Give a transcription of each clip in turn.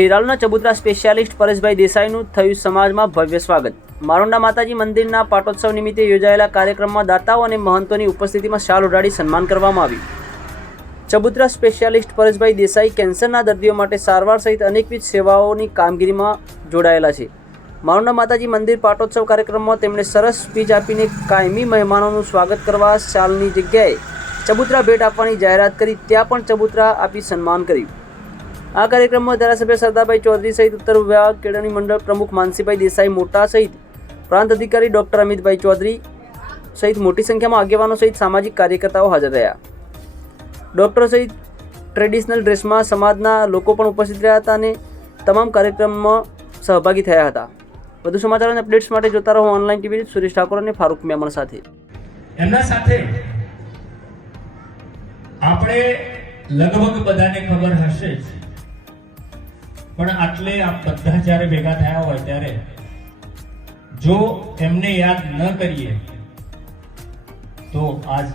ખેરાલુના ચબુતરા specialist પરેશભાઈ દેસાઈનું થયું સમાજમાં ભવ્ય સ્વાગત. મારોંડા માતાજી મંદિરના પાટોત્સવ નિમિત્તે યોજાયેલા કાર્યક્રમમાં દાતાઓ અને મહંતોની ઉપસ્થિતિમાં શાલ ઉડાડી સન્માન કરવામાં આવ્યું. ચબુતરા સ્પેશિયાલિસ્ટ પરેશભાઈ દેસાઈ કેન્સરના દર્દીઓ માટે સારવાર સહિત અનેકવિધ સેવાઓની કામગીરીમાં જોડાયેલા છે. મારોંડા માતાજી મંદિર પાટોત્સવ કાર્યક્રમમાં તેમણે સરસ સ્પીચ આપીને કાયમી મહેમાનોનું સ્વાગત કરવા શાલની જગ્યાએ ચબુતરા ભેટ આપવાની જાહેરાત કરી, ત્યાં પણ ચબુતરા આપી સન્માન કર્યું. આ કાર્યક્રમમાં ધારાસભ્ય સરદારભાઈ ચૌધરી સહિત ઉત્તર વિભાગ કેળવણી મંડળ પ્રમુખ માનસીભાઈ દેસાઈ મોટા સહિત પ્રાંત અધિકારી ડોક્ટર અમિતભાઈ ચૌધરી સહિત મોટી સંખ્યામાં આગેવાનો સહિત સામાજિક કાર્યકર્તાઓ હાજર રહ્યા. ડૉક્ટરો સહિત ટ્રેડિશનલ ડ્રેસમાં સમાજના લોકો પણ ઉપસ્થિત રહ્યા હતા અને તમામ કાર્યક્રમમાં સહભાગી થયા હતા. વધુ સમાચાર અને અપડેટ્સ માટે જોતા રહો ઓનલાઈન ટીવી સુરેશ ઠાકોર અને ફારૂક મેમણ સાથે. એમના સાથે આપણે લગભગ બધાને ખબર હશે જ પણ આટલે આ બધા જ્યારે ભેગા થયા હોય ત્યારે જો એમને યાદ ન કરીએ, તો આજ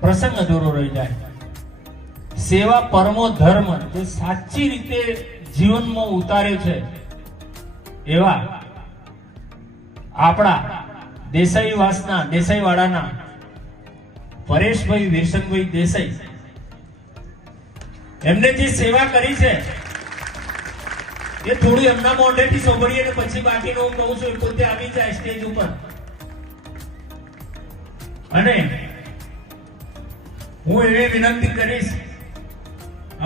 પ્રસંગ અધૂરો રહી જાય. સેવા પરમો ધર્મ જે સાચી રીતે જીવનમાં ઉતારે છે, એવા આપણા દેસાઈ વાસના દેસાઈ વાળાના પરેશભાઈ વિરસનભાઈ દેસાઈ એમને જે સેવા કરી છે એ થોડું એમના મોઢેથી સાંભળીએ ને પછી બાકીનું હું કહું છું પોતે આવી જાય સ્ટેજ ઉપર. અને હું એવી વિનંતી કરીશ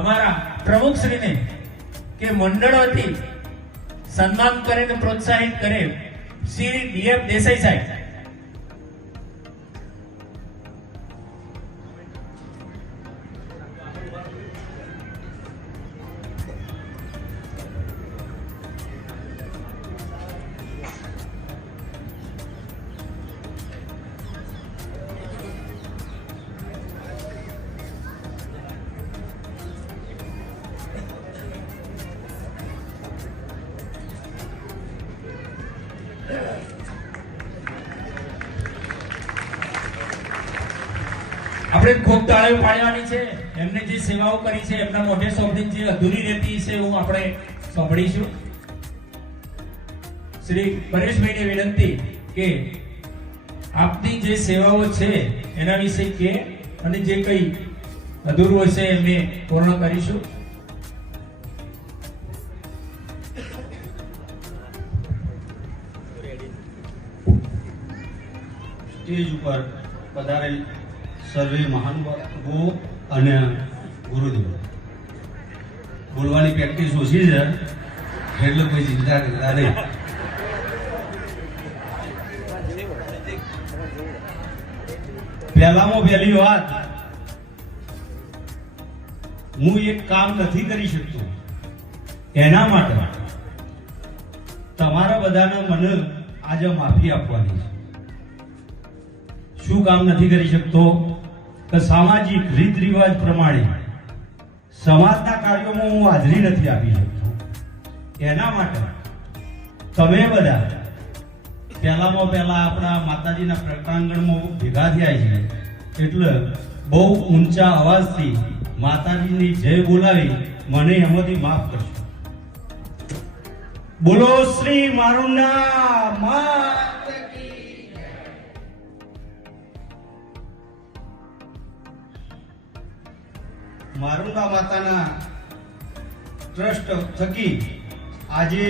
અમારા પ્રમુખશ્રીને કે મંડળોથી સન્માન કરે ને પ્રોત્સાહિત કરે. શ્રી ડીએફ દેસાઈ સાહેબ. ખૂબ તાળીઓ પાડવાની છે. એમને જે સેવાઓ કરી છે, એમના મોઢે સોંપણી જે અધૂરી રહેતી છે, હું આપણે સાંભળીશું. શ્રી પરેશભાઈને વિનંતી કે આપની જે સેવાઓ છે, એના વિશે કે અને જે કંઈ અધૂરું હશે એમને પૂર્ણ કરીશું. સ્ટેજ ઉપર પધારેલ સર્વે મહાનુભાવો અને ગુરુદેવ. બોલવાની પ્રેક્ટિસ ઓછી છે, એટલે કોઈ ચિંતા કરતા નહીં. પહેલામાં પહેલી વાત, હું એક કામ નથી કરી શકતો. એના માટે તમારા બધાના મને આજે માફી આપવાની છે. શું કામ નથી કરી શકતો? કે સામાજિક રીત રિવાજ પ્રમાણે સમાજના કાર્યોમાં હું હાજરી નથી આપી શકતો. એના માટે તમે બધા પહેલામાં પહેલા આપણા માતાજીના પ્રકાંગણમાં ભેગા થયા છે, એટલે બહુ ઊંચા અવાજથી માતાજીની જય બોલાવી મને એમાંથી માફ કરશો. બોલો શ્રી મારુંડા માત મારુંગા માતાના ટ્રસ્ટ થકી આજે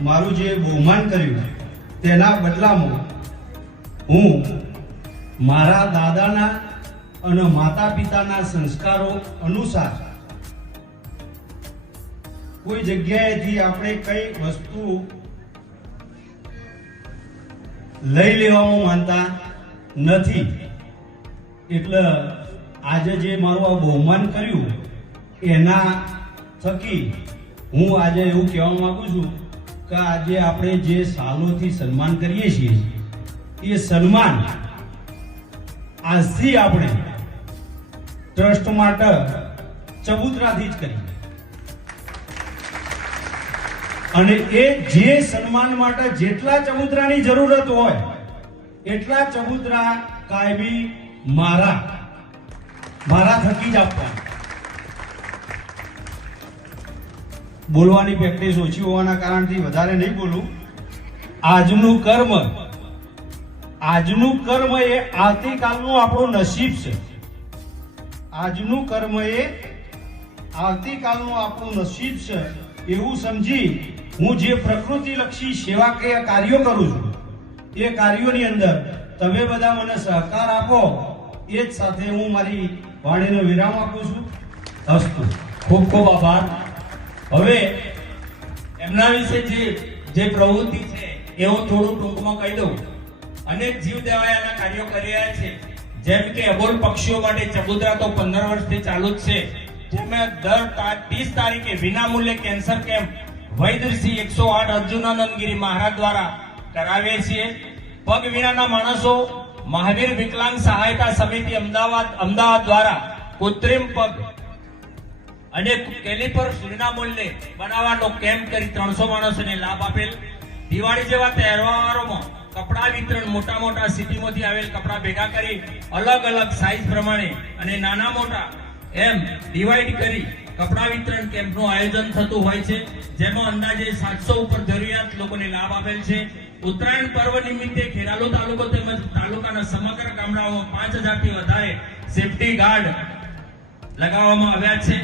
મારું જે બહુમાન કર્યું તેના બદલામાં હું મારા દાદાના અને માતા પિતાના સંસ્કારો અનુસાર કોઈ જગ્યાએથી આપણે કઈ વસ્તુ લઈ લેવામાં માનતા નથી. એટલે આજે જે મારું આ બહુમાન કર્યું, એના થકી હું આજે એવું કહેવા માંગુ છું કે આજે આપણે જે સાલોથી સન્માન કરીએ છીએ, એ સન્માન આજથી આપણે ટ્રસ્ટ માટે ચબૂતરાથી જ કરીએ. અને એ જે સન્માન માટે જેટલા ચબૂતરાની જરૂરત હોય, એટલા ચબૂતરા કાયમી મારા મારા થકી જ આપવા બોલવાની પ્રેક્ટિસ ઓછી હોવાના કારણથી વધારે નહીં બોલું. આજનું કર્મ આજનું કર્મ એ આવતીકાલનું આપણું નસીબ છે. આજનું કર્મ એ આવતીકાલનું આપણું નસીબ છે. એવું સમજી હું જે પ્રકૃતિલક્ષી સેવાકીય કાર્યો કરું છું, એ કાર્યોની અંદર તમે બધા મને સહકાર આપો, એ જ સાથે હું મારી વાણીનો વિરામ આપું છું. અસ્તુ. ખૂબ ખૂબ આભાર. હવે એમના વિશે જે જે પ્રવૃત્તિ છે, એ હું થોડું ટૂંકમાં કહી દઉં. અનેક જીવ દેવાયાના કાર્યો કરી રહ્યા છે. જેમ કે અબોલ પક્ષીઓ માટે ચબુતરા તો પંદર વર્ષથી ચાલુ જ છે. જેમાં દર ત્રીસ તારીખે વિનામૂલ્યે કેન્સર કેમ્પ વૈદ્યશ્રી એકસો આઠ અર્જુનાનંદગીરી મહારાજ દ્વારા કરાવીએ છીએ. પગ વિનાના માણસો મહાવીર વિકલાંગ સહાયતા સમિતિ અમદાવાદ અમદાવાદ દ્વારા કૃત્રિમ પગ અને કેલિપર વિનામૂલ્યે બનાવવાનો કેમ્પ કરી ત્રણસો માણસોને લાભ આપેલ. દિવાળી જેવા તહેવારોમાં કપડા વિતરણ મોટા મોટા સિટીમાંથી આવેલ કપડા ભેગા કરી અલગ અલગ સાઈઝ પ્રમાણે અને નાના મોટા એમ ડિવાઈડ કરી કપડા વિતરણ કેમ્પનું આયોજન થતું હોય છે. જેમાં અંદાજે સાતસો ઉપર જરૂરિયાત લોકોને લાભ આપેલ છે. ઉત્તરાયણ પર્વ નિમિત્તે ખેરાલુ તાલુકો તેમજ તાલુકાના સમગ્ર ગામડાઓમાં પાંચ હજારથી વધારે સેફટી ગાર્ડ લગાવવામાં આવ્યા છે.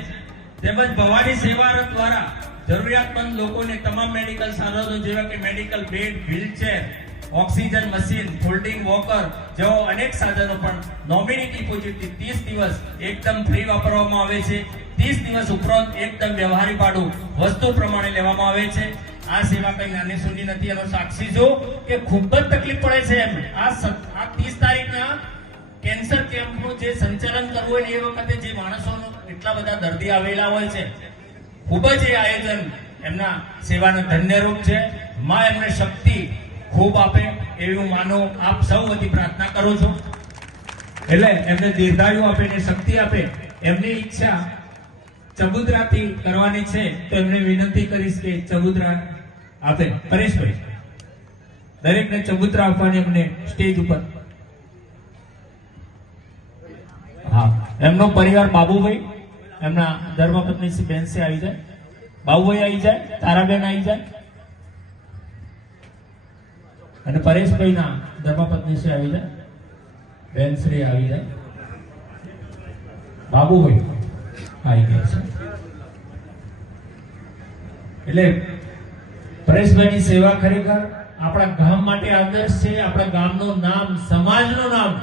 તેમજ ભવાની સેવા દ્વારા જરૂરિયાતમંદ લોકોને તમામ મેડિકલ સાધનો જેવા કે medical bed wheelchair oxygen machine folding walker જેવા અનેક સાધનો પણ નોમિની ડિપોઝિટથી ત્રીસ દિવસ એકદમ ફ્રી વાપરવામાં આવે છે. ત્રીસ દિવસ ઉપરાંત એકદમ વ્યવહારી ભાડું વસ્તુ પ્રમાણે લેવામાં આવે છે. આ સેવા કઈ નાની સુની નથી, એનો સાક્ષી છું કે ખૂબ જ તકલીફ પડે છે એમ. આ આ ત્રીસ તારીખના કેન્સર કેમ્પનું જે સંચાલન કરવું હોય ને એ વખતે જે માણસોનો એટલા બધા દર્દી આવેલા હોય છે, ખૂબ જ એ આયોજન એમના સેવાનું ધન્યરૂપ છે. માં એમને શક્તિ ખૂબ આપે એવી હું માનું આપ સૌ બધી પ્રાર્થના કરું છું. એટલે એમને દીર્ઘાયુ આપે ને શક્તિ આપે એમની ઈચ્છા ચબુતરાથી કરવાની છે, તો એમને વિનંતી કરીશ કે ચબુતરા આપે પરેશભાઈ, દરેકને ચબુતરા આપવાની એમને સ્ટેજ ઉપર. હા, એમનો પરિવાર બાબુભાઈ, એમના ધર્મપત્ની બેન આવી જાય. બાબુભાઈ આવી જાય, તારાબેન આવી જાય. અને પરેશભાઈ ના ધર્મપત્ની શ્રી આવી જાય. બેન શ્રી આવી જાય. બાબુભાઈ આવી ગયા છે. એટલે પરેશભાઈની સેવા ખરેખર આપણા ગામ માટે આદર્શ છે, આપણા ગામનું નામ, સમાજનું નામ,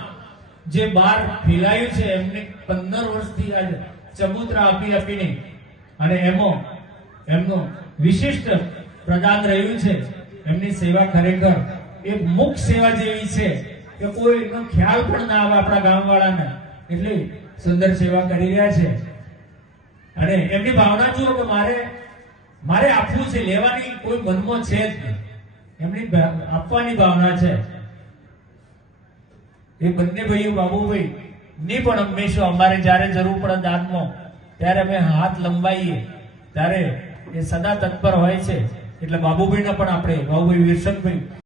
જે બહાર ફેલાયું છે, એમને પંદર વર્ષથી આજે ચબૂતરા આપી આપીને અને એમો, એમનું વિશિષ્ટ પ્રદાન રહ્યું છે, એમની સેવા ખરેખર એ મુખ સેવા જેવી છે, કે કોઈ એનો ખ્યાલ પણ ના આવે આપણા ગામવાળાને, એટલી સુંદર સેવા કરી રહ્યા છે. અને એમની ભાવના જુઓ કે મારે મારે આપવું છે, લેવાની કોઈ મનમાં છે જ નહીં. એમની આપવાની ભાવના છે. એ બંને ભાઈઓ બાબુભાઈ ની પણ હંમેશા અમારે જ્યારે જરૂર પડે દાનમાં ત્યારે અમે હાથ લંબાઈએ. ત્યારે એ સદા તત્પર હોય છે. એટલે બાબુભાઈના પણ આપણે, બાબુભાઈ વિરસનભાઈ